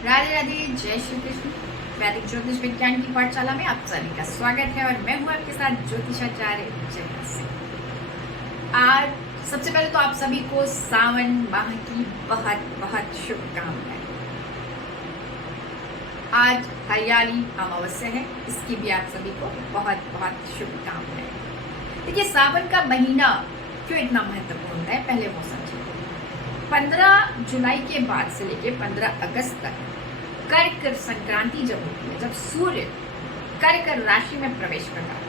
राधे राधे, जय श्री कृष्ण। वैदिक ज्योतिष विज्ञान की पाठशाला में आप सभी का स्वागत है और मैं हूं आपके साथ ज्योतिषाचार्य जया सिंह। आज सबसे पहले तो आप सभी को सावन माह की बहुत बहुत शुभकामनाएं। आज हरियाली अमावस्या है, इसकी भी आप सभी को बहुत बहुत शुभकामनाएं। देखिए, सावन का महीना क्यों इतना महत्वपूर्ण है, पहले वो समझिए। 15 जुलाई के बाद से लेके 15 अगस्त तक कर्क संक्रांति जब होती है, जब सूर्य कर्क राशि में प्रवेश करता है,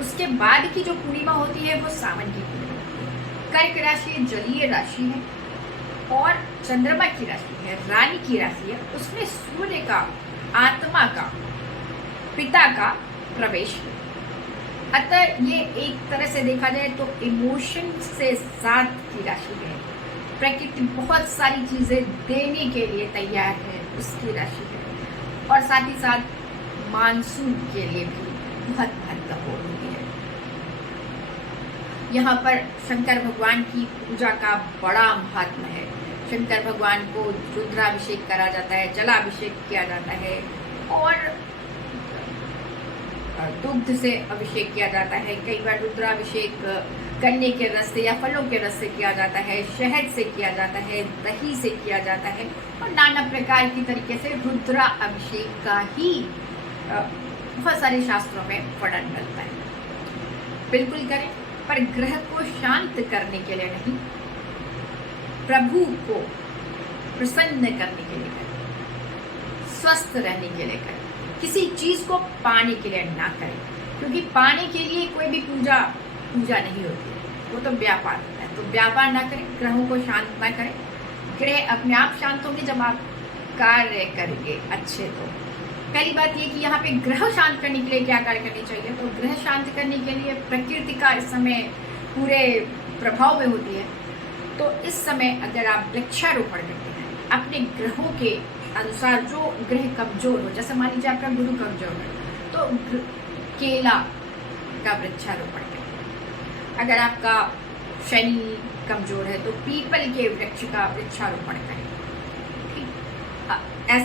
उसके बाद की जो पूर्णिमा होती है वो सावन की पूर्णिमा होती है। कर्क राशि जलीय राशि है और चंद्रमा की राशि है, रानी की राशि है, उसमें सूर्य का, आत्मा का, पिता का प्रवेश है। अतः ये एक तरह से देखा जाए तो इमोशन से साथ की राशि है। प्रकृति बहुत सारी चीजें देने के लिए तैयार है, उसकी राशि है। और साथ ही साथ मानसून के लिए भी बहुत महत्वपूर्ण होती है। यहाँ पर शंकर भगवान की पूजा का बड़ा महत्व है। शंकर भगवान को रुद्राभिषेक करा जाता है, जलाभिषेक किया जाता है और दुग्ध से अभिषेक किया जाता है। कई बार रुद्राभिषेक गन्ने के रस से या फलों के रस से किया जाता है, शहद से किया जाता है, दही से किया जाता है और नाना प्रकार की तरीके से रुद्रा अभिषेक का ही बहुत सारे शास्त्रों में वर्णन मिलता है। बिल्कुल करें, पर ग्रह को शांत करने के लिए नहीं, प्रभु को प्रसन्न करने के लिए करें, स्वस्थ रहने के लिए करें, किसी चीज को पाने के लिए ना करें। क्योंकि पाने के लिए कोई भी पूजा नहीं होती है, वो तो व्यापार होता है। तो व्यापार ना करें, ग्रहों को शांत ना करें। ग्रह अपने आप शांत होंगे जब आप कार्य करेंगे अच्छे। तो पहली बात ये कि यहाँ पे ग्रह शांत करने के लिए क्या कार्य करनी चाहिए। तो ग्रह शांत करने के लिए प्रकृति का इस समय पूरे प्रभाव में होती है। तो इस समय अगर आप वृक्षारोपण करते हैं अपने ग्रहों के अनुसार, जो ग्रह कमजोर हो, जैसे मान लीजिए आपका गुरु कमजोर है तो केला का वृक्षारोपण करें। अगर आपका शनि कमजोर है तो पीपल के वृक्ष का वृक्षारोपण करें।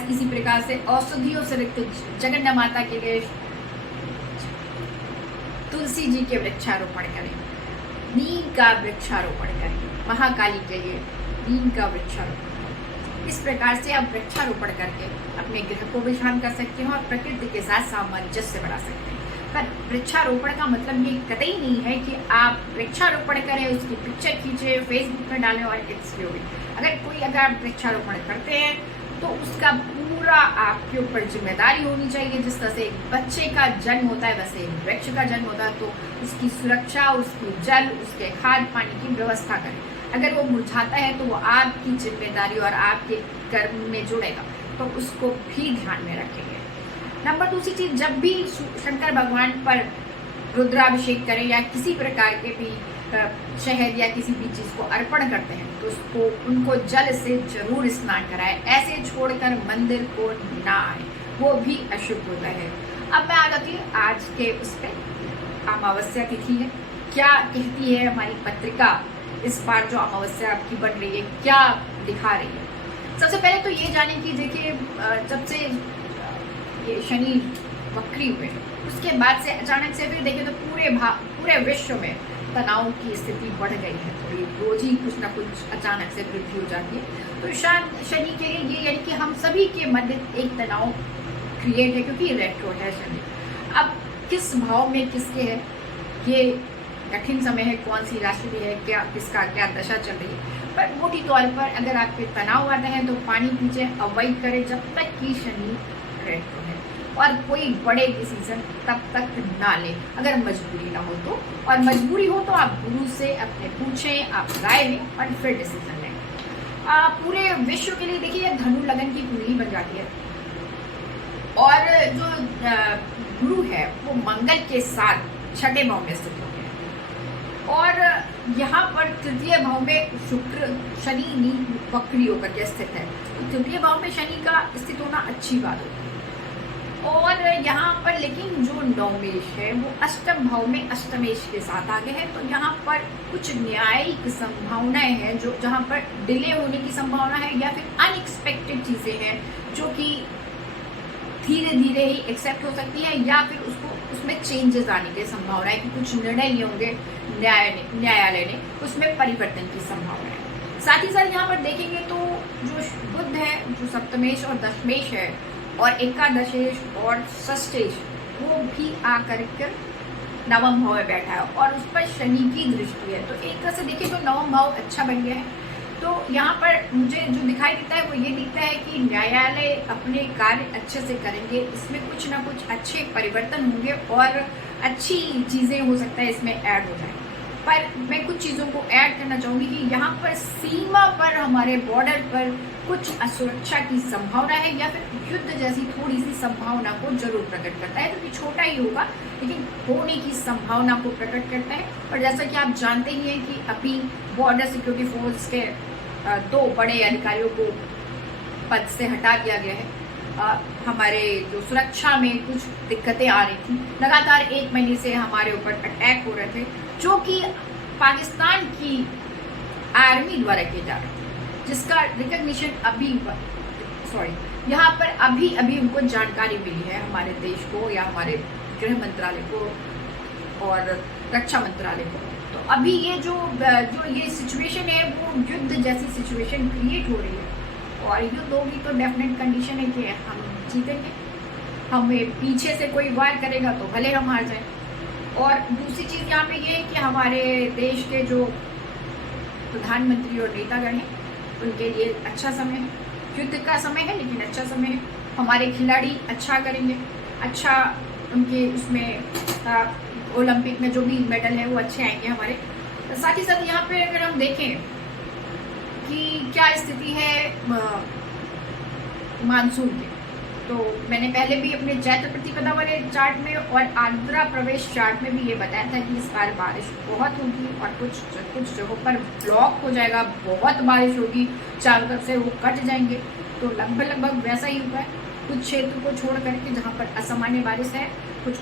इसी प्रकार से औषधियों से युक्त जगन्नाथ माता के लिए तुलसी जी के वृक्षारोपण करें, नीम का वृक्षारोपण करें, महाकाली के लिए नीम का वृक्षारोपण। इस प्रकार से आप वृक्षारोपण करके अपने ग्रह को भी शांत कर सकते हैं और प्रकृति के साथ सामंजस्य बढ़ा सकते हैं। पर वृक्षारोपण का मतलब ये कतई नहीं है कि आप वृक्षारोपण करें, उसकी पिक्चर खींचे, फेसबुक पर डालें और अगर आप वृक्षारोपण करते हैं तो उसका पूरा आपके ऊपर जिम्मेदारी होनी चाहिए। जिस तरह से एक बच्चे का जन्म होता है वैसे वृक्ष का जन्म होता है, तो उसकी सुरक्षा, उसकी जल, उसके खाद पानी की व्यवस्था करें। अगर वो मुरझाता है तो वो आपकी जिम्मेदारी और आपके कर्म में जुड़ेगा, तो उसको भी ध्यान में रखेंगे। नंबर दूसरी चीज, जब भी शंकर भगवान पर रुद्राभिषेक करें या किसी प्रकार के भी शहद या किसी भी चीज को अर्पण करते हैं तो उनको जल से जरूर स्नान कराएं। ऐसे छोड़कर मंदिर को ना आए, वो भी अशुभ होता है। अब मैं आ जाती हूँ आज के उस पर। अमावस्या तिथि है, क्या कहती है हमारी पत्रिका इस बार जो अमावस्या आपकी बन रही है, क्या दिखा रही है। सबसे पहले तो ये जाने की, देखिए जब से ये शनि वक्री हुए उसके बाद से अचानक से फिर देखें तो पूरे विश्व में तनाव की स्थिति बढ़ गई है। तो रोज ही कुछ ना कुछ अचानक से वृद्धि हो जाती है। तो शनि के लिए ये, यानी कि हम सभी के मध्य एक तनाव क्रिएट है, क्योंकि रेट्रो है शनि। अब किस भाव में किसके है, ये कठिन समय है, कौन सी राशि में है, किसका क्या दशा चल रही है। पर मोटी तौर पर अगर आपके तनाव आता है तो पानी पीछे अवॉइड करें जब तक कि शनि रेट्रो है, और कोई बड़े डिसीजन तब तक ना लें अगर मजबूरी ना हो तो। और मजबूरी हो तो आप गुरु से अपने पूछें, आप राय लें और फिर डिसीजन लें। पूरे विश्व के लिए देखिए धनु लगन की कुंडली बन जाती है और जो गुरु है वो मंगल के साथ छठे भाव में स्थित होते हैं और यहाँ पर तृतीय भाव में शुक्र, शनि वक्री होकर के स्थित है। तो तृतीय भाव में शनि का स्थित होना अच्छी बात होती है। और यहाँ पर लेकिन जो नवमेश है वो अष्टम भाव में अष्टमेश के साथ आगे है। तो यहाँ पर कुछ न्यायिक संभावनाएं हैं, जो जहाँ पर डिले होने की संभावना है या फिर अनएक्सपेक्टेड चीजें हैं धीरे धीरे ही एक्सेप्ट हो सकती है, या फिर उसको उसमें चेंजेस आने की संभावना है कि कुछ निर्णय लिए होंगे न्यायालय ने, उसमें परिवर्तन की संभावना है। साथ ही साथ यहाँ पर देखेंगे तो जो बुध है, जो सप्तमेश और दशमेश है और एकादशेश और षष्ठेश, वो भी आकर कर नवम भाव में बैठा है और उस पर शनि की दृष्टि है। तो एक तरह से देखिए तो नवम भाव अच्छा बन गया है। तो यहाँ पर मुझे जो दिखाई देता है वो ये दिखता है कि न्यायालय अपने कार्य अच्छे से करेंगे, इसमें कुछ ना कुछ अच्छे परिवर्तन होंगे और अच्छी चीज़ें हो सकता है इसमें ऐड हो जाए। पर मैं कुछ चीज़ों को ऐड करना चाहूँगी कि यहाँ पर सीमा पर, हमारे बॉर्डर पर कुछ असुरक्षा की संभावना है या फिर युद्ध जैसी थोड़ी सी संभावना को जरूर प्रकट करता है, क्योंकि छोटा ही होगा लेकिन होने की संभावना को प्रकट करता है। और जैसा कि आप जानते ही हैं कि अभी बॉर्डर सिक्योरिटी फोर्स के 2 बड़े अधिकारियों को पद से हटा दिया गया है। हमारे जो सुरक्षा में कुछ दिक्कतें आ रही थी, लगातार 1 महीने से हमारे ऊपर अटैक हो रहे थे, जो कि पाकिस्तान की आर्मी द्वारा किए जा रहे थे, जिसका रिकग्निशन यहाँ पर अभी उनको जानकारी मिली है, हमारे देश को या हमारे गृह मंत्रालय को और रक्षा मंत्रालय को। तो अभी ये जो ये सिचुएशन है वो युद्ध जैसी सिचुएशन क्रिएट हो रही है, और युद्ध होगी तो डेफिनेट कंडीशन है कि हम जीतेंगे। हमें पीछे से कोई वार करेगा तो भले हम हार जाएं। और दूसरी चीज़ यहाँ पे ये है कि हमारे देश के जो प्रधानमंत्री और नेतागण हैं उनके लिए अच्छा समय है, युद्ध का समय है लेकिन अच्छा समय है। हमारे खिलाड़ी अच्छा करेंगे, अच्छा उनके उसमें ओलंपिक में जो भी मेडल है वो अच्छे आएंगे हमारे। साथ ही साथ यहाँ पे अगर हम देखें कि क्या स्थिति है मानसून की, तो मैंने पहले भी अपने चैत्र प्रतिपदा वाले चार्ट में और आर्द्रा प्रवेश चार्ट में भी ये बताया था कि इस बार बारिश बहुत होगी और कुछ जगहों पर ब्लॉक हो जाएगा, बहुत बारिश होगी, चारों तरफ से वो कट जाएंगे। तो लगभग वैसा ही हुआ है, कुछ क्षेत्र को छोड़ करके जहाँ पर असामान्य बारिश है, कुछ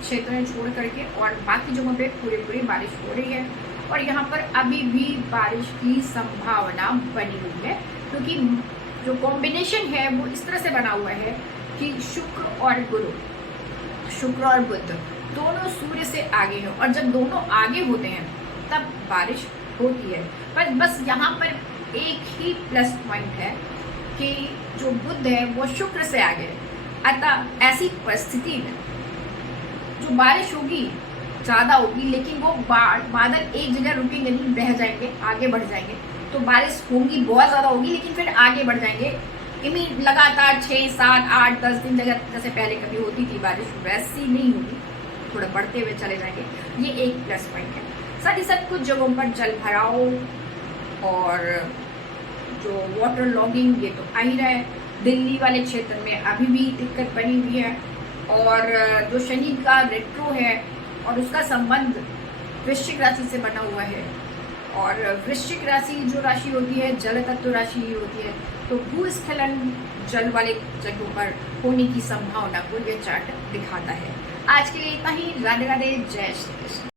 क्षेत्र छोड़ करके, और बाकी जगहों पे पूरी बारिश हो रही है। और यहाँ पर अभी भी बारिश की संभावना बनी हुई है, क्योंकि जो कॉम्बिनेशन है वो इस तरह से बना हुआ है कि शुक्र और बुध दोनों सूर्य से आगे हैं, और जब दोनों आगे होते हैं तब बारिश होती है। पर बस यहाँ पर एक ही प्लस पॉइंट है कि जो बुध है वो शुक्र से आगे है, अतः ऐसी परिस्थिति में जो बारिश होगी ज़्यादा होगी, लेकिन वो बादल एक जगह रुकेंगे नहीं, बह जाएंगे, आगे बढ़ जाएंगे। तो बारिश होगी, बहुत ज़्यादा होगी, लेकिन फिर आगे बढ़ जाएंगे। लगातार 6, 7, 8, 10 दिन जैसे पहले कभी होती थी बारिश, वैसी नहीं होगी, थोड़ा बढ़ते हुए चले जाएंगे। ये एक प्लस पॉइंट है। साथ ही साथ कुछ जगहों पर जल भराव और जो वाटर लॉगिंग ये तो आ ही रहा है। दिल्ली वाले क्षेत्र में अभी भी दिक्कत बनी हुई है, और जो शनि का रेट्रो है और उसका संबंध वृश्चिक राशि से बना हुआ है, और वृश्चिक राशि जो राशि होती है जल तत्व राशि ही होती है, तो भूस्खलन जल वाले जगहों पर होने की संभावना को यह चार्ट दिखाता है। आज के लिए इतना ही। राधे राधे, जय श्री कृष्ण।